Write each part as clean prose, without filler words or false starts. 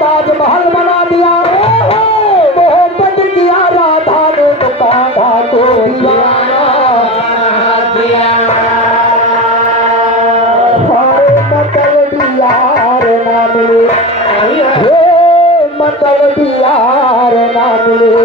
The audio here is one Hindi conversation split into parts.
ताजमहल बना दिया। मोहब्बत किया राधा ने तो कान्हा को दीवाना बना दिया। मतलब यार ना मिले, मतलब यार ना मिले,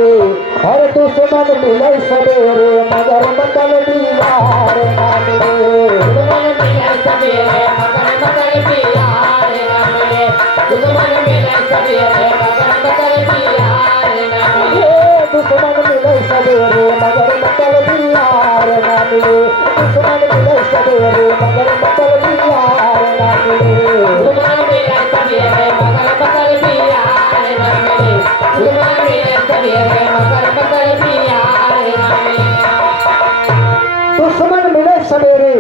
हर दुश्मन मिले सवेरे मगर मतलब यार ना मिले। दुश्मन मिले सवेरे मगर मतलब यार ना मिले, दुश्मन मिले सवेरे मगर मतलब यार ना मिले, दुश्मन मिले सवेरे मगर मतलब यार ना मिले, दुश्मन मिले सवेरे मगर मतलब यार ना मिले, दुश्मन मिले सवेरे मगर मतलब यार ना मिले, दुश्मन मिले सवेरे मगर मतलब यार ना मिले। दुश्मन मिले सवेरे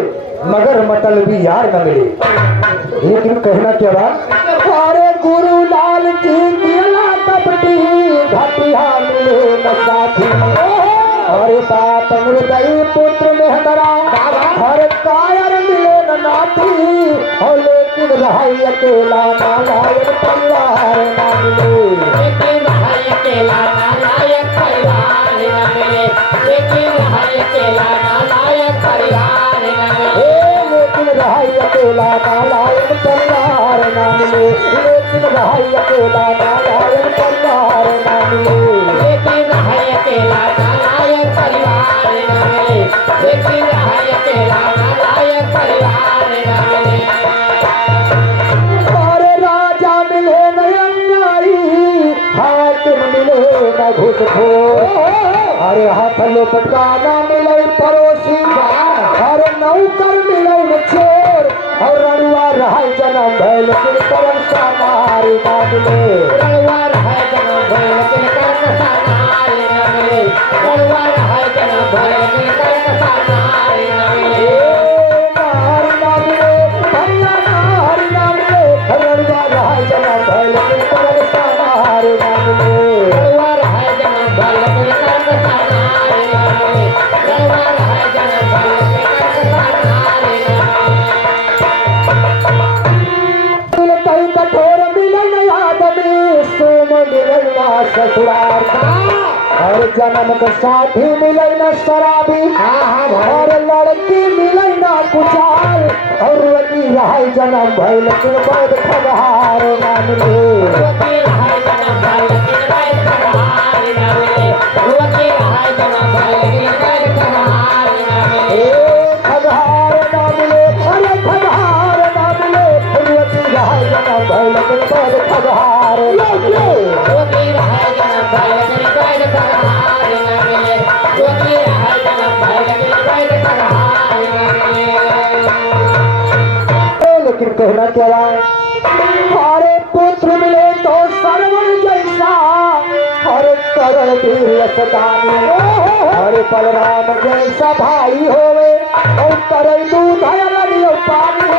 मगर मतलबी यार न मिले। लेकिन कहना क्या बात, अरे गुरु लाल की मिला कपटी घटिया मिले न साथी, अरे बाप मृदई पुत्र मेहदरा हर कायर मिले न नाथी, और लेकिन रहाई अकेला नालायक परिवार न मिले, लेकिन रहाई अकेला नालायक परिवार न मिले, लेकिन रहाई अकेला नालायक परिवार न मिले, लेकिन रहाई अकेला नालायक परिवार न मिले, लेकिन रहाई अकेला नालायक परिवार न मिले, लेकिन रहाई अकेला नालायक परिवार न मिले, लेकिन रहाई अकेला नालायक परिवार न मिले। और राजा मिले न अन्यायी, हाकिम मिले न घूसखोर, अरे हाथ लुटकाना मिले पड़ोसी, अरे नौकर मिले न चोर, और रड़ुआ रहाय जन्म भय लेकिन करम सामार न मिले, रड़ुआ रहाय जन्म भय लेकिन करम सामार न मिले, रड़ुआ रहाय जन्म भय लेकिन करम सामार न मिले, नार न मिले भैया नार न मिले, रड़ुआ रहाय जन्म भय लेकिन करम सामार न मिले, रड़ुआ रहाय जन्म भय लेकिन करम सामार न मिले, रड़ुआ रहाय जन्म भय लेकिन करम सामार न मिले। कहीं कठोर मिलन आदमी सोम मिलन ससुरार, और जन्म के साथी मिलन शराबी, और लड़की मिलन कुचाल, और वही रहाय जन्म भय लेकिन बैद खगहार न मिले, वही रहाय जन्म भय लेकिन बैद खगहार न मिले, वही रहाय जन्म भय लेकिन बैद खगहार न मिले, खगहार न मिले, अरे खगहार न मिले, वही रहाय जन्म भय लेकिन बैद खगहार न मिले, वही रहाय जन्म भय लेकिन बैद खगहार न मिले, वही रहाय जन्म भय लेकिन बैद खगहार न मिले। लेकिन कहना क्या है, अरे पुत्र मिले तो सरवन जैसा, अरे करण वीर यशदानी, अरे बलराम जैसा भाई होवे, और करे दूध लगियो पानी,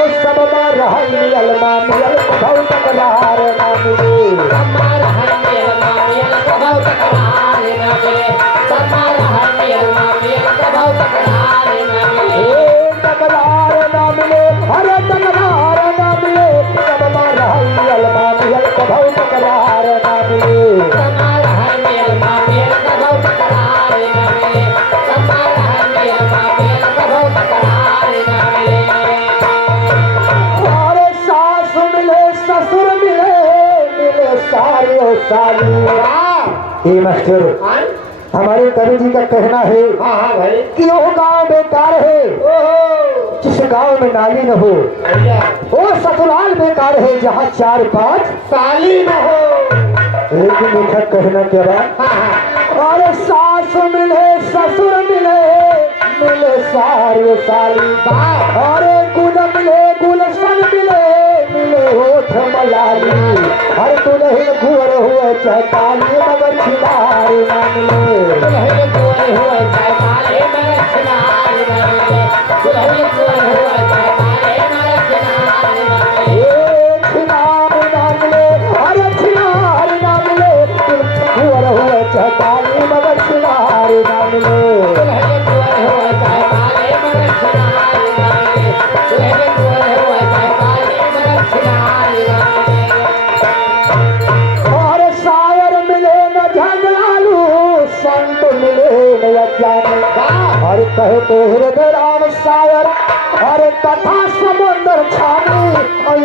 और सब मार रहई अलमा मियल कभौ तकरार न मिले, सब मार रहई अलमा मियल कभौ तकरार न मिले, सब मार रहई अलमा मियल कभौ तकरार न मिले, तकरार न मिले, अरे तकरार न मिले, सब मार रहई अलमा मियल कभौ तकरार न मिले, सब मार रहई अलमा मियल कभौ तकरार न मिले, सब मार रहई अलमा मियल कभौ तकरार न मिले। अरे सास मिले ससुर मिले, मिले सारे और साली, ये मास्टर हमारे कवि जी का कहना है कि वो गांव बेकार है जिस गांव में नाली न हो, वो ससुराल बेकार है जहाँ 4-5 साली न हो। लेकिन लेखक कहना क्या बात, अरे सास मिले ससुर मिले, मिले सारे साली, अरे गुल मिले गुलशन मिले, मिले होठ मलाली, हर दुल्हन घुअर हुए चैताली मगर छिनार न मिले, दुल्हन घुअर हुए चैताली मगर छिनार न मिले, दुल्हन घुअर हुए चैताली मगर छिनार न मिले, छिनार न मिले, अरे छिनार न मिले, घुअर हुए चैताली मगर छिनार न मिले, दुल्हन घुअर हुए चैताली मगर छिनार न मिले, दुल्हन घुअर हुए चैताली मगर छिनार न मिले। ज्ञानी और कहते हृदय राम शायर, अरे कथा समुद्र छानी और